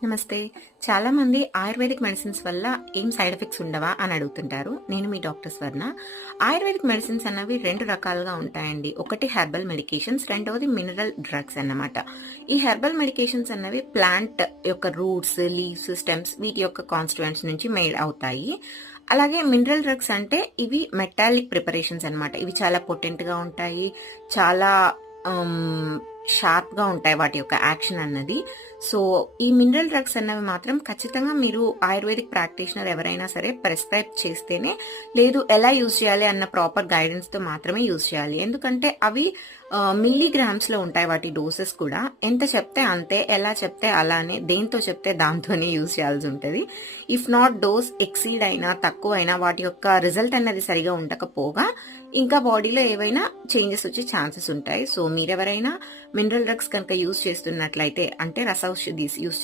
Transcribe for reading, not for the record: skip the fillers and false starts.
నమస్తే. చాలామంది ayurvedic medicines వల్ల ఏం సైడ్ ఎఫెక్ట్స్ ఉండవా అని అడుగుతుంటారు. నేను మీ డాక్టర్ స్వర్ణ. ఆయుర్వేదిక్ మెడిసిన్స్ అన్నవి 2 రకాలుగా ఉంటాయండి. ఒకటి హెర్బల్ మెడికేషన్స్, రెండవది మినరల్ డ్రగ్స్ అన్నమాట. ఈ హెర్బల్ మెడికేషన్స్ అన్నవి ప్లాంట్ యొక్క రూట్స్, లీవ్స్, స్టెమ్స్ వీటి యొక్క కాన్స్టిట్యూయెంట్స్ నుంచి మేడ్ అవుతాయి. అలాగే మినరల్ డ్రగ్స్ అంటే ఇవి మెటాలిక్ ప్రిపరేషన్స్ అన్నమాట. ఇవి చాలా పొటెంట్‌గా ఉంటాయి. చాలా షార్ప్‌గా ఉంటాయి వాటి యొక్క యాక్షన్ అన్నది. సో, ఈ మినరల్ డ్రగ్స్ అన్నవి మాత్రం ఖచ్చితంగా మీరు ఆయుర్వేదిక్ ప్రాక్టీషనర్ ఎవరైనా సరే ప్రిస్క్రైబ్ చేస్తేనే, లేదు ఎలా యూజ్ చేయాలి అన్న ప్రాపర్ గైడెన్స్‌తో మాత్రమే యూజ్ చేయాలి. ఎందుకంటే అవి మిల్లీగ్రామ్స్‌లో ఉంటాయి వాటి డోసెస్ కూడా. ఎంత చెప్తే అంతే, ఎలా చెప్తే అలానే, దేంతో చెప్తే దాంతోనే యూజ్ చేయాల్సి ఉంటది. ఇఫ్ నాట్ డోస్ ఎక్సీడ్ అయినా, తక్కువైనా వాటి యొక్క రిజల్ట్ అన్నది సరిగా ఉండకపోగా ఇంకా బాడీలో ఏవైనా చేంజెస్ వచ్చే ఛాన్సెస్ ఉంటాయి. సో, మీరెవరైనా మినరల్ డ్రగ్స్ కనుక యూజ్ చేస్తున్నట్లయితే అంటే రసౌషధీస్ యూజ్